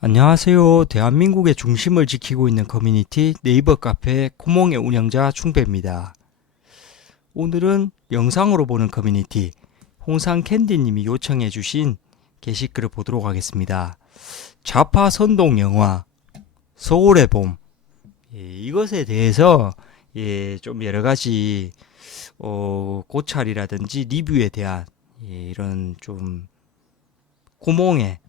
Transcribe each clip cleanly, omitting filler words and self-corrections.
안녕하세요. 대한민국의 중심을 지키고 있는 커뮤니티 네이버 카페 코몽의 운영자 충배입니다. 오늘은 영상으로 보는 커뮤니티 홍상캔디님이 요청해 주신 게시글을 보도록 하겠습니다. 좌파 선동 영화 서울의 봄, 이것에 대해서 좀 여러 가지 고찰이라든지 리뷰에 대한 이런 좀 코몽의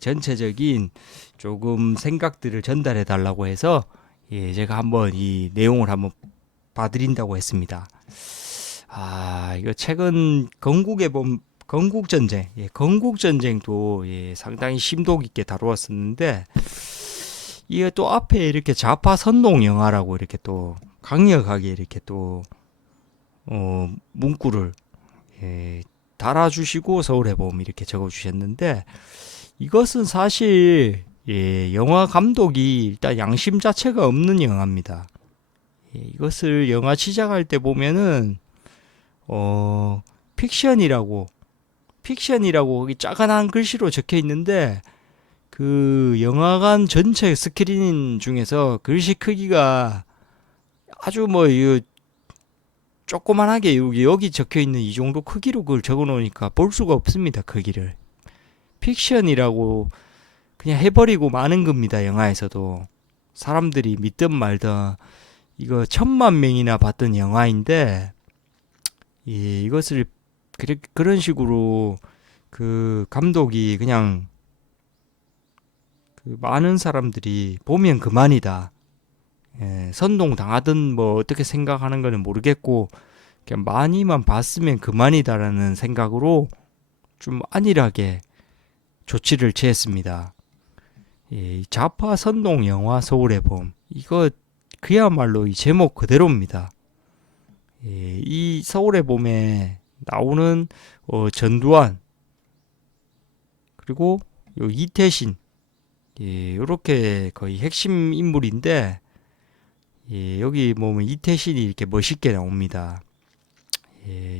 전체적인 조금 생각들을 전달해 달라고 해서 제가 한번 이 내용을 한번 봐드린다고 했습니다. 이거 최근 건국전쟁, 건국전쟁도 상당히 심도 깊게 다루었었는데, 이게 또 앞에 이렇게 좌파 선동 영화라고 이렇게 또 강력하게 이렇게 또, 문구를, 달아주시고 서울의 봄 이렇게 적어주셨는데, 이것은 사실 영화 감독이 일단 양심 자체가 없는 영화입니다. 이것을 영화 시작할 때 보면은 픽션이라고 거기 작은 글씨로 적혀 있는데 그 영화관 전체 스크린 중에서 글씨 크기가 아주 조그만하게 여기 적혀 있는 이 정도 크기로 그걸 적어 놓으니까 볼 수가 없습니다. 크기를. 픽션이라고 그냥 해버리고 마는 겁니다. 영화에서도 사람들이 믿든 말든 이거 1,000만 명이나 봤던 영화인데 이것을 그런 식으로 그 감독이 그냥 그 많은 사람들이 보면 그만이다. 선동 당하든 뭐 어떻게 생각하는 거는 모르겠고 그냥 많이만 봤으면 그만이다라는 생각으로 좀 안일하게 조치를 취했습니다. 좌파 선동 영화 서울의 봄, 이거 그야말로 이 제목 그대로입니다. 이 서울의 봄에 나오는 전두환 그리고 이태신, 이렇게 거의 핵심 인물인데 여기 보면 이태신이 이렇게 멋있게 나옵니다.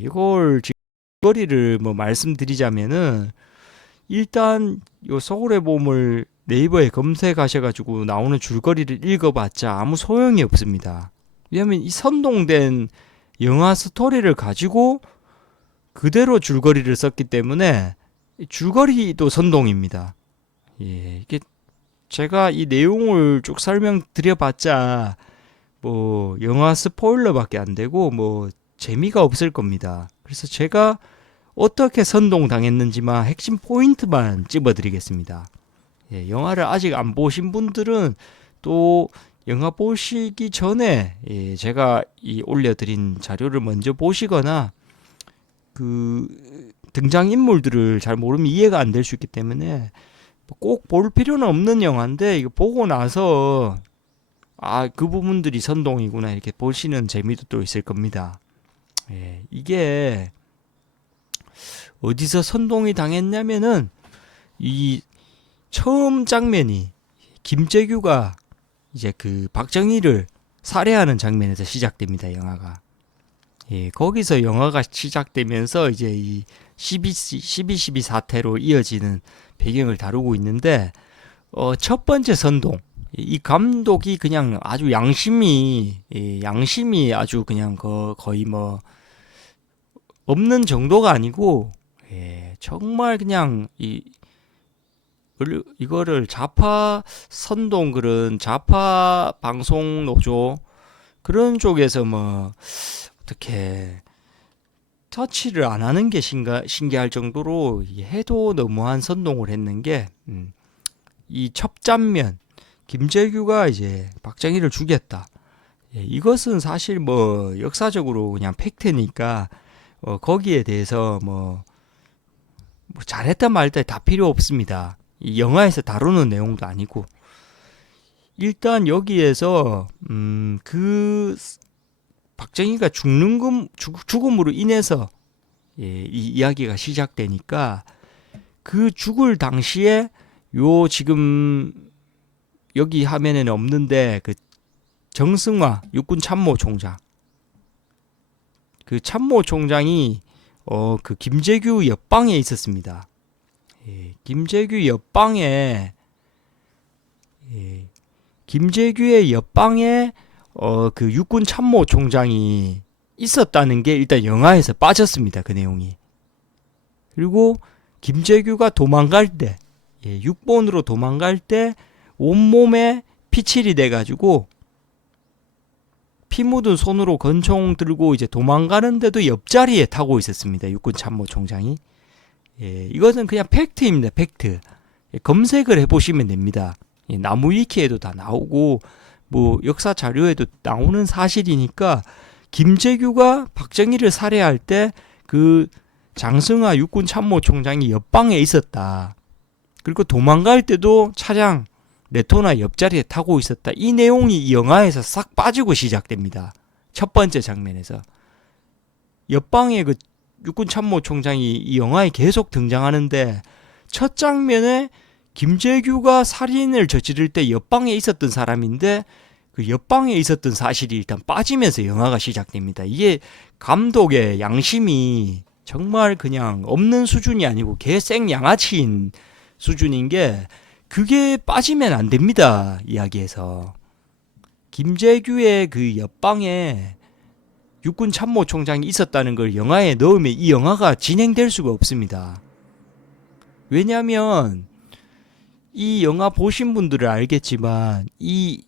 이걸 지금 거리를 뭐 말씀드리자면은 일단 요 서울의 봄을 네이버에 검색하셔가지고 나오는 줄거리를 읽어봤자 아무 소용이 없습니다. 왜냐하면 이 선동된 영화 스토리를 가지고 그대로 줄거리를 썼기 때문에 줄거리도 선동입니다. 이게 제가 이 내용을 쭉 설명드려봤자 뭐 영화 스포일러밖에 안 되고 뭐 재미가 없을 겁니다. 그래서 제가 어떻게 선동당했는지만 핵심 포인트만 찝어드리겠습니다. 영화를 아직 안 보신 분들은 또 영화 보시기 전에 제가 이 올려드린 자료를 먼저 보시거나 그 등장인물들을 잘 모르면 이해가 안 될 수 있기 때문에 꼭 볼 필요는 없는 영화인데 이거 보고 나서 그 부분들이 선동이구나 이렇게 보시는 재미도 또 있을 겁니다. 이게 어디서 선동이 당했냐면은 이 처음 장면이 김재규가 이제 그 박정희를 살해하는 장면에서 시작됩니다. 영화가. 거기서 영화가 시작되면서 이제 이 12.12 사태로 이어지는 배경을 다루고 있는데 첫 번째 선동, 이 감독이 그냥 아주 양심이 아주 그냥 거의 뭐 없는 정도가 아니고 정말 그냥 이거를 좌파 선동 그런 좌파 방송 노조 그런 쪽에서 뭐 어떻게 터치를 안 하는 게 신기할 정도로 해도 너무한 선동을 했는 게 이 첫 장면 김재규가 이제 박정희를 죽였다. 이것은 사실 뭐 역사적으로 그냥 팩트니까 거기에 대해서 뭐 잘했다 말다 다 필요 없습니다. 이 영화에서 다루는 내용도 아니고 일단 여기에서 그 박정희가 죽음으로 인해서 이 이야기가 시작되니까 그 죽을 당시에 요 지금 여기 화면에는 없는데 그 정승화 육군 참모총장 그 참모총장이 그 김재규 옆방에 있었습니다. 김재규 옆방에 예. 김재규의 옆방에 그 육군 참모총장이 있었다는 게 일단 영화에서 빠졌습니다. 그 내용이. 그리고 김재규가 도망갈 때, 육본으로 도망갈 때 온몸에 피칠이 돼가지고 피 묻은 손으로 권총 들고 이제 도망가는데도 옆자리에 타고 있었습니다. 육군 참모총장이. 이것은 그냥 팩트입니다. 팩트. 검색을 해보시면 됩니다. 나무 위키에도 다 나오고 뭐 역사 자료에도 나오는 사실이니까 김재규가 박정희를 살해할 때 그 장승하 육군 참모총장이 옆방에 있었다. 그리고 도망갈 때도 차량 레토나 옆자리에 타고 있었다. 이 내용이 이 영화에서 싹 빠지고 시작됩니다. 첫 번째 장면에서. 옆방에 그 육군 참모총장이 이 영화에 계속 등장하는데 첫 장면에 김재규가 살인을 저지를 때 옆방에 있었던 사람인데 그 옆방에 있었던 사실이 일단 빠지면서 영화가 시작됩니다. 이게 감독의 양심이 정말 그냥 없는 수준이 아니고 개생 양아치인 수준인 게 그게 빠지면 안 됩니다. 이야기에서. 김재규의 그 옆방에 육군 참모총장이 있었다는 걸 영화에 넣으면 이 영화가 진행될 수가 없습니다. 왜냐하면 이 영화 보신 분들은 알겠지만 이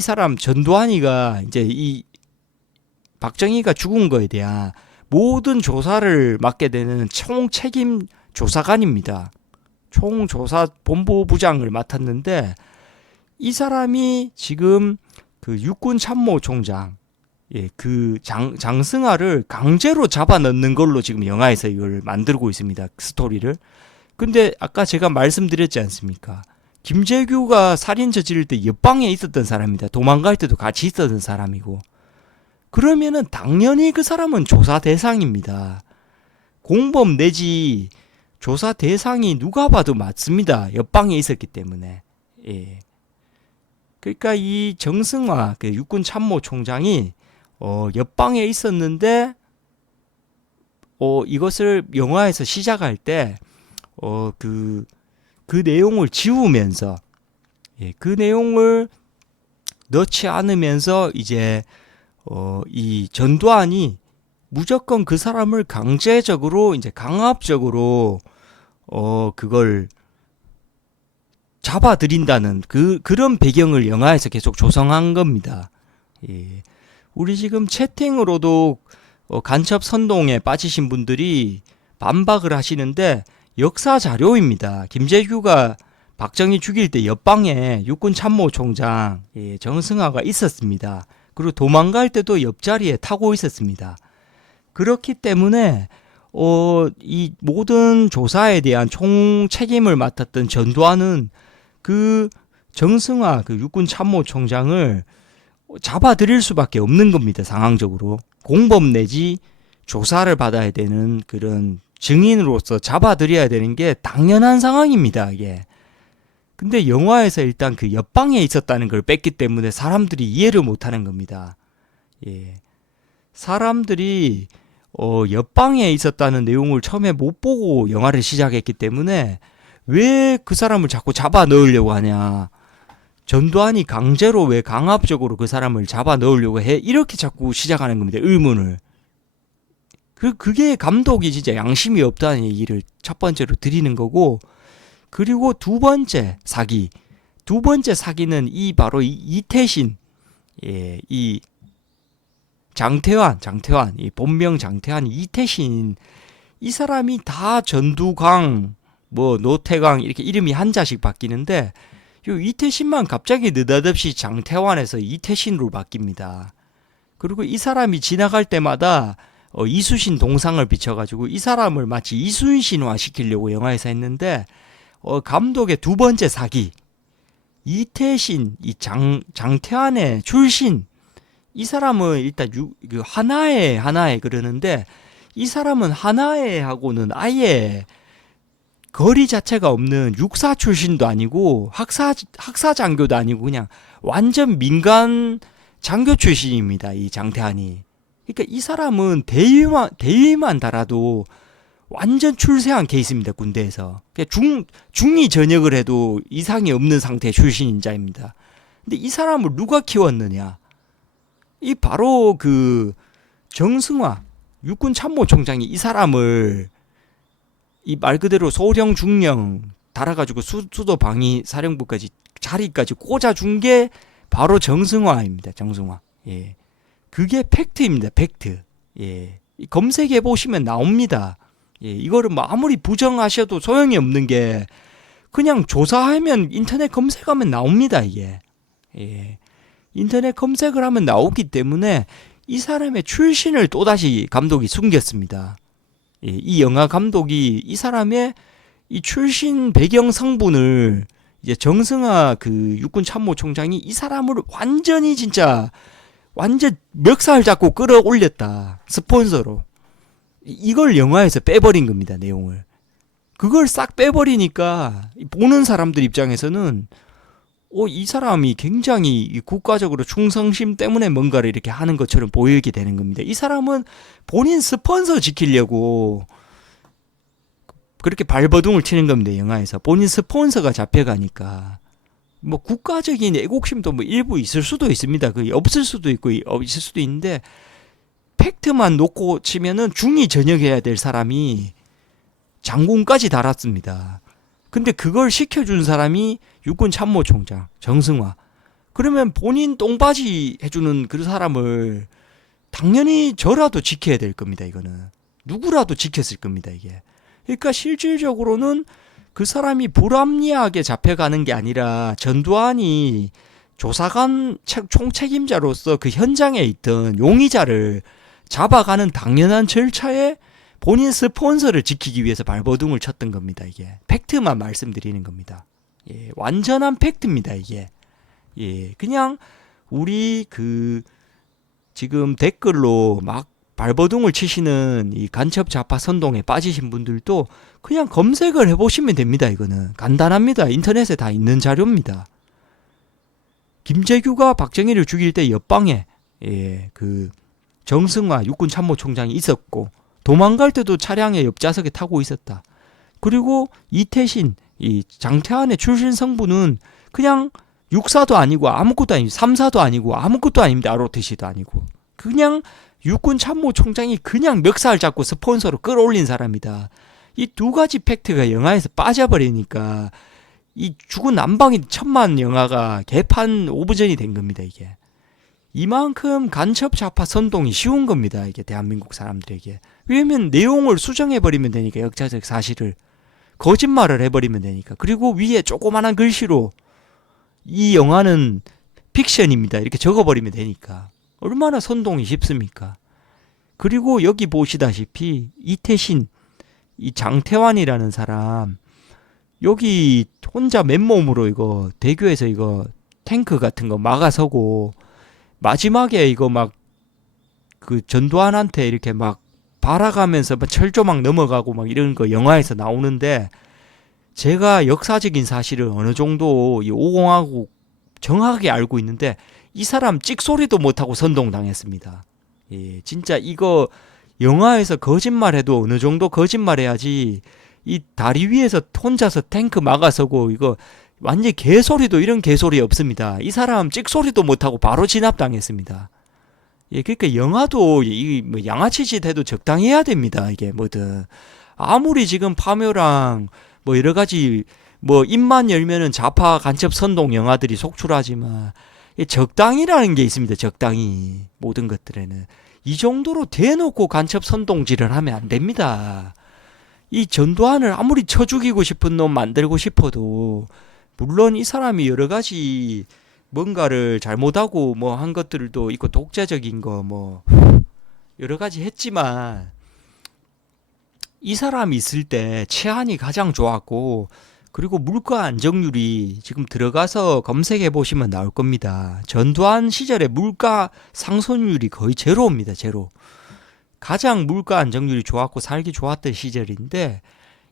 사람 전두환이가 이제 이 박정희가 죽은 거에 대한 모든 조사를 맡게 되는 총책임 조사관입니다. 총조사본부부장을 맡았는데 이 사람이 지금 그 육군 참모총장 그 장승하를 강제로 잡아 넣는 걸로 지금 영화에서 이걸 만들고 있습니다. 스토리를. 근데 아까 제가 말씀드렸지 않습니까? 김재규가 살인 저지를 때 옆방에 있었던 사람입니다. 도망갈 때도 같이 있었던 사람이고. 그러면은 당연히 그 사람은 조사 대상입니다. 공범 내지 조사 대상이 누가 봐도 맞습니다. 옆방에 있었기 때문에. 그러니까 이 정승화 그 육군 참모총장이 옆방에 있었는데 이것을 영화에서 시작할 때 그 내용을 지우면서 그 내용을 넣지 않으면서 이제 이 전두환이 무조건 그 사람을 강제적으로 이제 강압적으로 그걸 잡아들인다는 그런 배경을 영화에서 계속 조성한 겁니다. 우리 지금 채팅으로도 간첩 선동에 빠지신 분들이 반박을 하시는데 역사 자료입니다. 김재규가 박정희 죽일 때 옆방에 육군 참모총장 정승화가 있었습니다. 그리고 도망갈 때도 옆자리에 타고 있었습니다. 그렇기 때문에 이 모든 조사에 대한 총 책임을 맡았던 전두환은 그 정승화 그 육군 참모총장을 잡아들일 수밖에 없는 겁니다. 상황적으로. 공범 내지 조사를 받아야 되는 그런 증인으로서 잡아들여야 되는 게 당연한 상황입니다. 이게. 근데 영화에서 일단 그 옆방에 있었다는 걸 뺐기 때문에 사람들이 이해를 못하는 겁니다. 사람들이 옆방에 있었다는 내용을 처음에 못 보고 영화를 시작했기 때문에 왜 그 사람을 자꾸 잡아 넣으려고 하냐. 전두환이 강제로 왜 강압적으로 그 사람을 잡아 넣으려고 해? 이렇게 자꾸 시작하는 겁니다. 의문을. 그게 감독이 진짜 양심이 없다는 얘기를 첫 번째로 드리는 거고, 그리고 두 번째 사기는 바로 이태신, 이 장태환, 이 본명 장태환 이태신, 이 사람이 다 전두광, 노태광 이렇게 이름이 한자씩 바뀌는데 요 이태신만 갑자기 느닷없이 장태환에서 이태신으로 바뀝니다. 그리고 이 사람이 지나갈 때마다 이수신 동상을 비춰가지고 이 사람을 마치 이순신화 시키려고 영화에서 했는데 감독의 두 번째 사기, 이태신, 이 장태환의 출신, 이 사람은 일단 하나에 그러는데 이 사람은 하나에하고는 아예 거리 자체가 없는 육사 출신도 아니고 학사 장교도 아니고 그냥 완전 민간 장교 출신입니다. 이 장태환이. 그러니까 이 사람은 대위만 달아도 완전 출세한 케이스입니다. 군대에서. 중위 전역을 해도 이상이 없는 상태의 출신 인자입니다. 근데 이 사람을 누가 키웠느냐? 이 바로 그 정승화 육군 참모총장이 이 사람을 이 말 그대로 소령 중령 달아가지고 수도 방위 사령부까지 자리까지 꽂아준 게 바로 정승화입니다. 정승화. 예. 그게 팩트입니다. 팩트. 예. 검색해 보시면 나옵니다. 예. 이거를 뭐 아무리 부정하셔도 소용이 없는 게 그냥 조사하면 인터넷 검색하면 나옵니다. 이게. 예. 인터넷 검색을 하면 나오기 때문에 이 사람의 출신을 또다시 감독이 숨겼습니다. 예. 이 영화 감독이 이 사람의 이 출신 배경 성분을 이제 정승화 그 육군 참모총장이 이 사람을 완전히 진짜 완전 멱살 잡고 끌어올렸다. 스폰서로. 이걸 영화에서 빼버린 겁니다. 내용을. 그걸 싹 빼버리니까 보는 사람들 입장에서는 이 사람이 굉장히 국가적으로 충성심 때문에 뭔가를 이렇게 하는 것처럼 보이게 되는 겁니다. 이 사람은 본인 스폰서 지키려고 그렇게 발버둥을 치는 겁니다. 영화에서. 본인 스폰서가 잡혀가니까. 뭐 국가적인 애국심도 뭐 일부 있을 수도 있습니다. 그 없을 수도 있고 있을 수도 있는데 팩트만 놓고 치면은 중위 전역해야 될 사람이 장군까지 달았습니다. 근데 그걸 시켜준 사람이 육군 참모총장 정승화. 그러면 본인 똥바지 해주는 그 사람을 당연히 저라도 지켜야 될 겁니다. 이거는 누구라도 지켰을 겁니다. 이게. 그러니까 실질적으로는 그 사람이 불합리하게 잡혀가는 게 아니라 전두환이 조사관 총책임자로서 그 현장에 있던 용의자를 잡아가는 당연한 절차에 본인 스폰서를 지키기 위해서 발버둥을 쳤던 겁니다. 이게 팩트만 말씀드리는 겁니다. 예, 완전한 팩트입니다. 이게 예, 그냥 우리 그 지금 댓글로 막 발버둥을 치시는 이 간첩 좌파 선동에 빠지신 분들도 그냥 검색을 해보시면 됩니다. 이거는 간단합니다. 인터넷에 다 있는 자료입니다. 김재규가 박정희를 죽일 때 옆방에 그 정승화 육군 참모총장이 있었고 도망갈 때도 차량의 옆좌석에 타고 있었다. 그리고 이태신 이 장태환의 출신 성분은 그냥 육사도 아니고 아무것도 아니고 삼사도 아니고 아무것도 아닙니다. ROTC도 아니고 그냥 육군 참모총장이 그냥 멱살 잡고 스폰서로 끌어올린 사람이다. 이 두 가지 팩트가 영화에서 빠져버리니까 이 죽은 남방이 천만 영화가 개판 오브전이 된 겁니다. 이게 이만큼 간첩 좌파 선동이 쉬운 겁니다. 이게 대한민국 사람들에게. 왜냐면 내용을 수정해버리면 되니까 역사적 사실을 거짓말을 해버리면 되니까. 그리고 위에 조그만한 글씨로 이 영화는 픽션입니다. 이렇게 적어버리면 되니까. 얼마나 선동이 쉽습니까? 그리고 여기 보시다시피 이태신, 이 장태환이라는 사람 여기 혼자 맨몸으로 이거 대교에서 이거 탱크 같은 거 막아서고 마지막에 이거 막 그 전두환한테 이렇게 막 발아가면서 철조망 넘어가고 막 이런 거 영화에서 나오는데 제가 역사적인 사실을 어느 정도 이 5공화국 정확하게 알고 있는데 이 사람 찍소리도 못하고 선동당했습니다. 예, 진짜 이거 영화에서 거짓말해도 어느 정도 거짓말해야지 이 다리 위에서 혼자서 탱크 막아서고 이거 완전 개소리도 이런 개소리 없습니다. 이 사람 찍소리도 못하고 바로 진압당했습니다. 예, 그러니까 영화도 이 뭐 양아치 짓 해도 적당히 해야 됩니다. 이게 뭐든 아무리 지금 파묘랑 뭐 여러 가지 뭐 입만 열면은 좌파 간첩 선동 영화들이 속출하지만 적당히라는 게 있습니다. 적당히 모든 것들에는 이 정도로 대놓고 간첩 선동질을 하면 안 됩니다. 이 전두환을 아무리 쳐 죽이고 싶은 놈 만들고 싶어도 물론 이 사람이 여러 가지 뭔가를 잘못하고 뭐 한 것들도 있고 독재적인 거 뭐 여러 가지 했지만 이 사람이 있을 때 치안이 가장 좋았고 그리고 물가 안정률이 지금 들어가서 검색해 보시면 나올 겁니다. 전두환 시절에 물가 상승률이 거의 제로입니다. 제로. 가장 물가 안정률이 좋았고 살기 좋았던 시절인데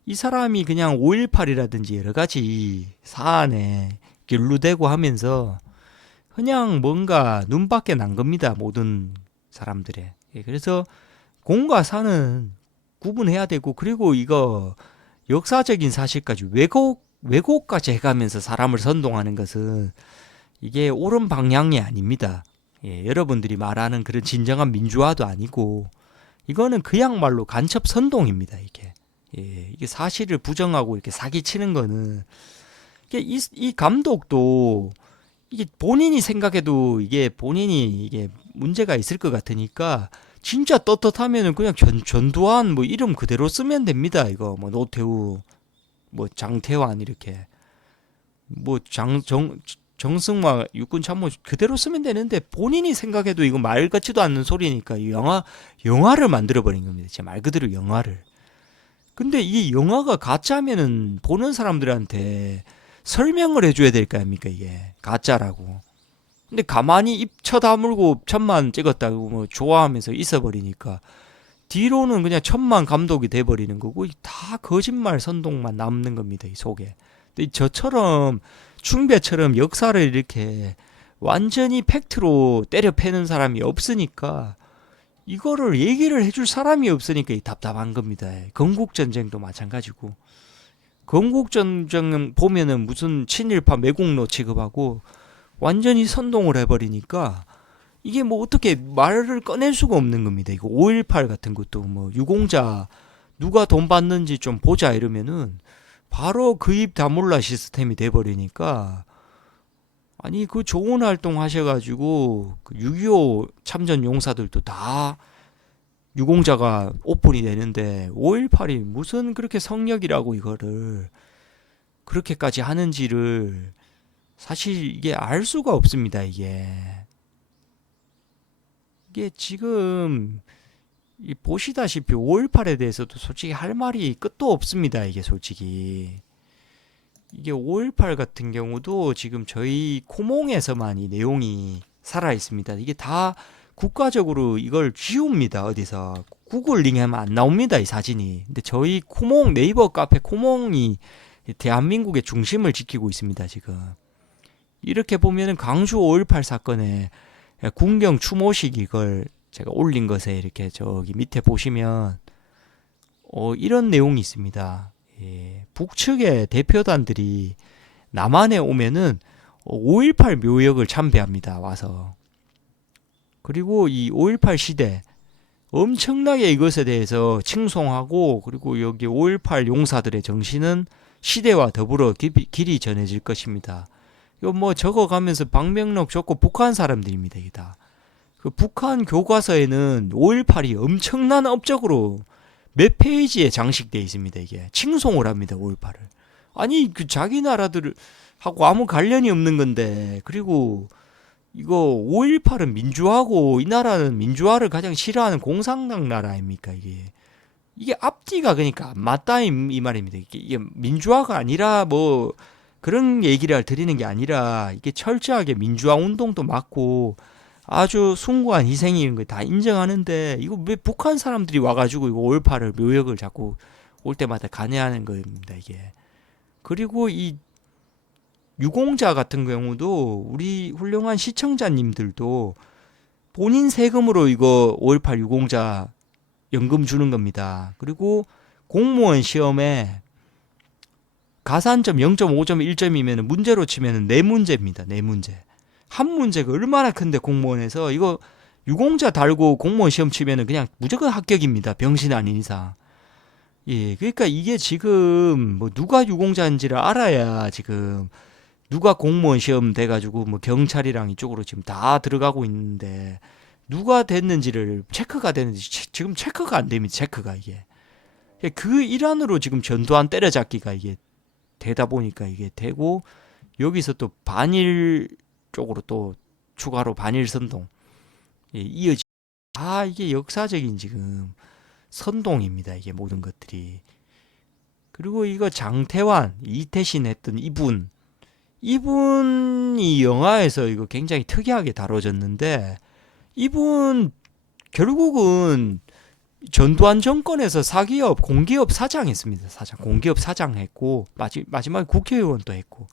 이 사람이 그냥 5.18이라든지 여러 가지 사안에 연루되고 하면서 그냥 뭔가 눈밖에 난 겁니다. 모든 사람들의. 그래서 공과 사는 구분해야 되고, 그리고 이거 역사적인 사실까지 왜곡까지 해가면서 사람을 선동하는 것은 이게 옳은 방향이 아닙니다. 예, 여러분들이 말하는 그런 진정한 민주화도 아니고 이거는 그야말로 간첩 선동입니다. 이게 이게 사실을 부정하고 이렇게 사기치는 거는 이게 이 감독도 이게 본인이 생각해도 이게 본인이 이게 문제가 있을 것 같으니까 진짜 떳떳하면은 그냥 전두환 뭐 이름 그대로 쓰면 됩니다. 이거 뭐 노태우 뭐 장태환 이렇게 뭐 정승화 육군 참모 그대로 쓰면 되는데 본인이 생각해도 이거 말 같지도 않는 소리니까 이 영화를 만들어 버린 겁니다. 제 말 그대로 영화를. 근데 이 영화가 가짜면은 보는 사람들한테 설명을 해줘야 될 거 아닙니까 이게 가짜라고. 근데 가만히 입 쳐다물고 천만 찍었다고 뭐 좋아하면서 있어버리니까 뒤로는 그냥 천만 감독이 돼버리는 거고 다 거짓말 선동만 남는 겁니다 이 속에. 근데 저처럼 충배처럼 역사를 이렇게 완전히 팩트로 때려 패는 사람이 없으니까 이거를 얘기를 해줄 사람이 없으니까 답답한 겁니다. 건국전쟁도 마찬가지고 건국전쟁 보면은 무슨 친일파 매국노 취급하고 완전히 선동을 해버리니까 이게 뭐 어떻게 말을 꺼낼 수가 없는 겁니다. 이거 5.18 같은 것도 뭐 유공자 누가 돈 받는지 좀 보자 이러면은 바로 그 입 다물라 시스템이 돼버리니까 아니 그 좋은 활동 하셔가지고 그6.25 참전 용사들도 다 유공자가 오픈이 되는데 5.18이 무슨 그렇게 성역이라고 이거를 그렇게까지 하는지를 사실 이게 알 수가 없습니다. 이게 지금 보시다시피 5.18에 대해서도 솔직히 할 말이 끝도 없습니다. 이게 솔직히 이게 5.18 같은 경우도 지금 저희 코몽에서만 이 내용이 살아 있습니다. 이게 다 국가적으로 이걸 지웁니다. 어디서 구글 링하면 안 나옵니다. 이 사진이. 근데 저희 코몽 네이버 카페 코몽이 대한민국의 중심을 지키고 있습니다. 지금 이렇게 보면은 광주 5.18 사건에 군경 추모식 이걸 제가 올린 것에 이렇게 저기 밑에 보시면 이런 내용이 있습니다. 예, 북측의 대표단들이 남한에 오면은 5.18 묘역을 참배합니다. 와서. 그리고 이 5.18 시대 엄청나게 이것에 대해서 칭송하고 그리고 여기 5.18 용사들의 정신은 시대와 더불어 길이 전해질 것입니다. 이거 뭐 적어가면서 방명록 적고 북한 사람들입니다. 이게 다. 그 북한 교과서에는 5.18이 엄청난 업적으로 몇 페이지에 장식되어 있습니다. 이게 칭송을 합니다. 5.18을. 아니 그 자기 나라들 하고 아무 관련이 없는 건데 그리고 이거 5.18은 민주화고 이 나라는 민주화를 가장 싫어하는 공산당 나라 아닙니까 이게 앞뒤가 그러니까 안 맞다 이 말입니다. 이게 민주화가 아니라 뭐 그런 얘기를 드리는 게 아니라 이게 철저하게 민주화 운동도 맞고 아주 숭고한 희생이 이런 거 다 인정하는데 이거 왜 북한 사람들이 와가지고 이거 5.18을 묘역을 자꾸 올 때마다 간해하는 겁니다 이게. 그리고 이 유공자 같은 경우도 우리 훌륭한 시청자님들도 본인 세금으로 이거 5.18 유공자 연금 주는 겁니다. 그리고 공무원 시험에 가산점 0.5점 1점이면 문제로 치면 네 문제입니다. 네 문제. 한 문제가 얼마나 큰데 공무원에서 이거 유공자 달고 공무원 시험 치면은 그냥 무조건 합격입니다. 병신 아닌 이상. 예, 그러니까 이게 지금 뭐 누가 유공자인지를 알아야 지금 누가 공무원 시험 돼가지고 뭐 경찰이랑 이쪽으로 지금 다 들어가고 있는데 누가 됐는지를 체크가 되는지 지금 체크가 안 됩니다. 체크가 이게 그 일환으로 지금 전두환 때려잡기가 이게 되다 보니까 이게 되고 여기서 또 반일 쪽으로 또 추가로 반일 선동 이어지. 이게 역사적인 지금 선동입니다. 이게 모든 것들이. 그리고 이거 장태환 이태신 했던 이분이 영화에서 이거 굉장히 특이하게 다뤄졌는데 이분 결국은 전두환 정권에서 사기업 공기업 사장 했습니다. 공기업 사장 했고 마지막에 국회의원도 했고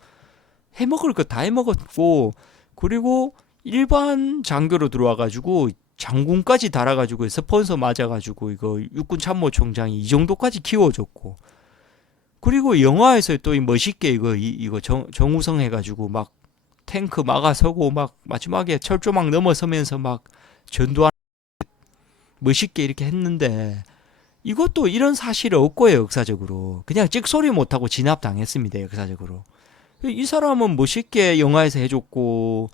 해먹을 거 다 해먹었고 그리고 일반 장교로 들어와가지고 장군까지 달아가지고 스폰서 맞아가지고 이거 육군 참모총장이 이 정도까지 키워줬고, 그리고 영화에서 또 멋있게 이거 정우성 해가지고 막 탱크 막아서고 막 마지막에 철조망 넘어서면서 막 전두환 멋있게 이렇게 했는데, 이것도 이런 사실이 없고요. 역사적으로 그냥 찍소리 못하고 진압당했습니다. 역사적으로 이 사람은 멋있게 영화에서 해줬고,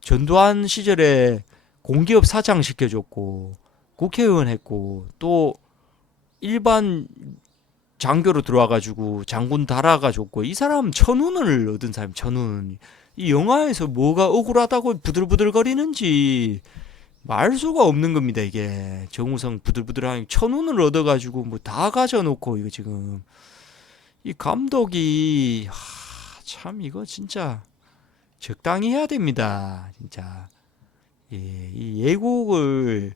전두환 시절에 공기업 사장 시켜줬고, 국회의원 했고, 또 일반 장교로 들어와가지고 장군 달아가 줬고, 이 사람 천운을 얻은 사람. 천운. 이 영화에서 뭐가 억울하다고 부들부들거리는지 말 수가 없는 겁니다. 이게 정우성 부들부들하니 천운을 얻어가지고 뭐 다 가져놓고, 이거 지금 이 감독이 참 이거 진짜 적당히 해야 됩니다. 진짜 이 예국을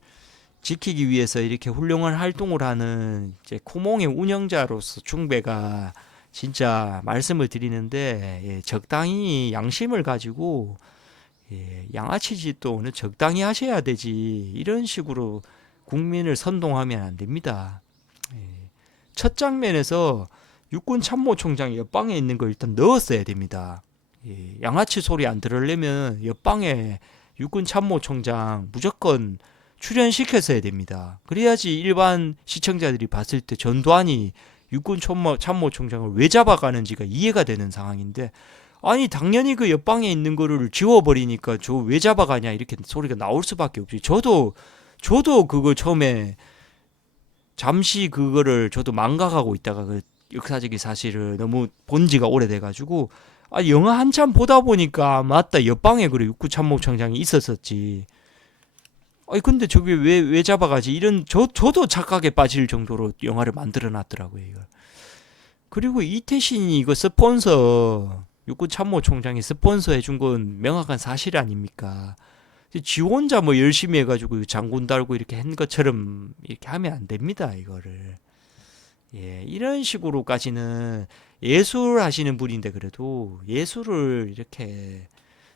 지키기 위해서 이렇게 훌륭한 활동을 하는 이제 코몽의 운영자로서 중배가 진짜 말씀을 드리는데, 적당히 양심을 가지고 양아치 짓도 어느 적당히 하셔야 되지, 이런 식으로 국민을 선동하면 안 됩니다. 첫 장면에서 육군 참모총장이 옆방에 있는 거 일단 넣었어야 됩니다. 양아치 소리 안 들으려면 옆방에 육군 참모총장 무조건 출연시켰어야 됩니다. 그래야지 일반 시청자들이 봤을 때 전두환이 육군 참모총장을 왜 잡아가는지가 이해가 되는 상황인데, 아니 당연히 그 옆방에 있는 거를 지워버리니까 저 왜 잡아가냐 이렇게 소리가 나올 수밖에 없지. 저도 그걸 처음에 잠시 그거를 저도 망각하고 있다가 그 역사적인 사실을 너무 본 지가 오래돼가지고, 영화 한참 보다 보니까 맞다, 옆방에 그래 육군 참모총장이 있었었지. 근데 저게 왜 잡아가지, 이런 저도 착각에 빠질 정도로 영화를 만들어 놨더라고요 이걸. 그리고 이태신이 이거 스폰서, 육군 참모총장이 스폰서 해준 건 명확한 사실 아닙니까? 지 혼자 뭐 열심히 해가지고 장군 달고 이렇게 한 것처럼 이렇게 하면 안 됩니다 이거를. 이런 식으로까지는 예술 하시는 분인데, 그래도 예술을 이렇게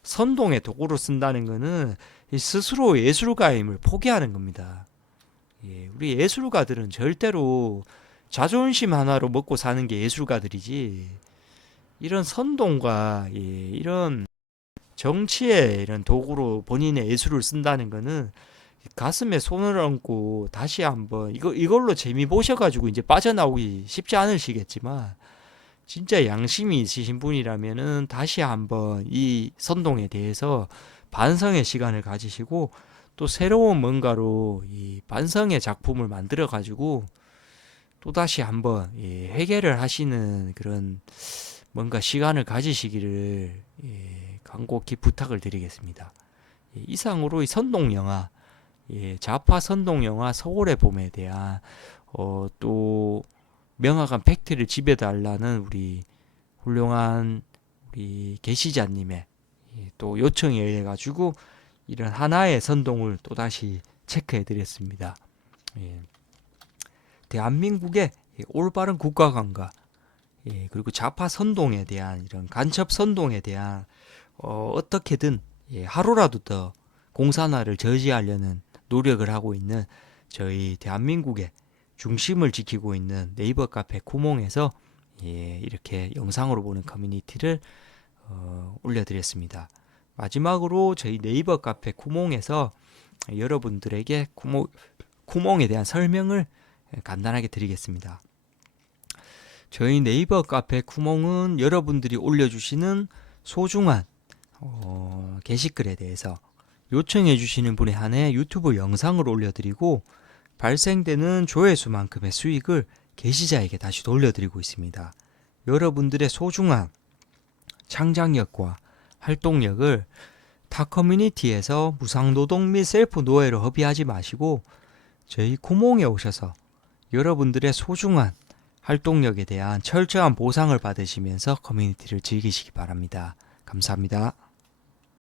선동의 도구로 쓴다는 거는 스스로 예술가임을 포기하는 겁니다. 우리 예술가들은 절대로 자존심 하나로 먹고 사는 게 예술가들이지, 이런 선동과 이런 정치의 이런 도구로 본인의 예술을 쓴다는 거는 가슴에 손을 얹고 다시 한번 이걸로 재미 보셔가지고 이제 빠져나오기 쉽지 않으시겠지만, 진짜 양심이 있으신 분이라면은 다시 한번 이 선동에 대해서 반성의 시간을 가지시고, 또 새로운 뭔가로 이 반성의 작품을 만들어 가지고 또 다시 한번 회개를 하시는 그런 뭔가 시간을 가지시기를 간곡히 부탁을 드리겠습니다. 이상으로 이 선동 영화, 좌파 선동 영화 서울의 봄에 대한 또 명확한 팩트를 지배달라는 우리 훌륭한 우리 계시자님의 또 요청에 의해 가지고 이런 하나의 선동을 또다시 체크해 드렸습니다. 대한민국의 올바른 국가관과 그리고 좌파 선동에 대한 이런 간첩 선동에 대한 어떻게든 하루라도 더 공산화를 저지하려는 노력을 하고 있는 저희 대한민국의 중심을 지키고 있는 네이버 카페 쿠몽에서 이렇게 영상으로 보는 커뮤니티를 올려드렸습니다. 마지막으로 저희 네이버 카페 쿠몽에서 여러분들에게 쿠몽에 대한 설명을 간단하게 드리겠습니다. 저희 네이버 카페 쿠몽은 여러분들이 올려주시는 소중한 게시글에 대해서 요청해 주시는 분에 한해 유튜브 영상을 올려드리고, 발생되는 조회수만큼의 수익을 게시자에게 다시 돌려드리고 있습니다. 여러분들의 소중한 창작력과 활동력을 타 커뮤니티에서 무상노동 및 셀프 노예로 허비하지 마시고 저희 쿠몽에 오셔서 여러분들의 소중한 활동력에 대한 철저한 보상을 받으시면서 커뮤니티를 즐기시기 바랍니다. 감사합니다.